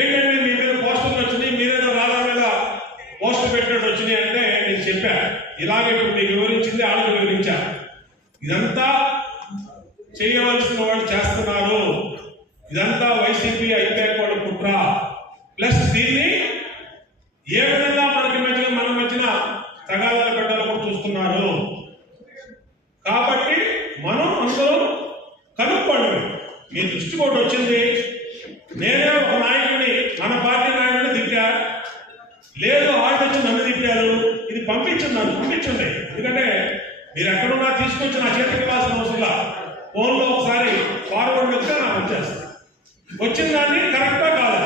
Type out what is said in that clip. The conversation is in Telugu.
ఏంటంటే మీ మీద పోస్టర్లు వచ్చినాయి, మీరేదో రాళ్ళ మీద పోస్టర్ పెట్టినట్టు వచ్చినాయి అంటే నేను చెప్పాను. ఇలాగే ఇప్పుడు మీకు వివరించింది వాళ్ళకి వివరించా. ఇదంతా చేయవలసిన వాళ్ళు చేస్తున్నారు. ఇదంతా వైసీపీ అయిపోయాక వాళ్ళు కుట్ర. ప్లస్ దీన్ని ఏ విధంగా మన మధ్యన తగాదాల పెట్టాలో కూడా చూస్తున్నారు. కాబట్టి మనం అందరూ కనుక్కోండి. మీ దృష్టి కూడా వచ్చింది. నేనే ఒక నాయకుడిని, మన పార్టీ నాయకుడిని తిట్టా, లేదు వాళ్ళు వచ్చి నన్ను తిట్టారు, ఇది పంపించండి. ఎందుకంటే మీరు ఎక్కడున్నా తీసుకొచ్చి నా చేతికి ఇవ్వాల్సిన అవసరంలా ఫోన్లో ఒకసారి ఫార్వర్డ్ వెళ్తే నాకు వచ్చేస్తుంది. వచ్చిన దాన్ని కరెక్టా కాదా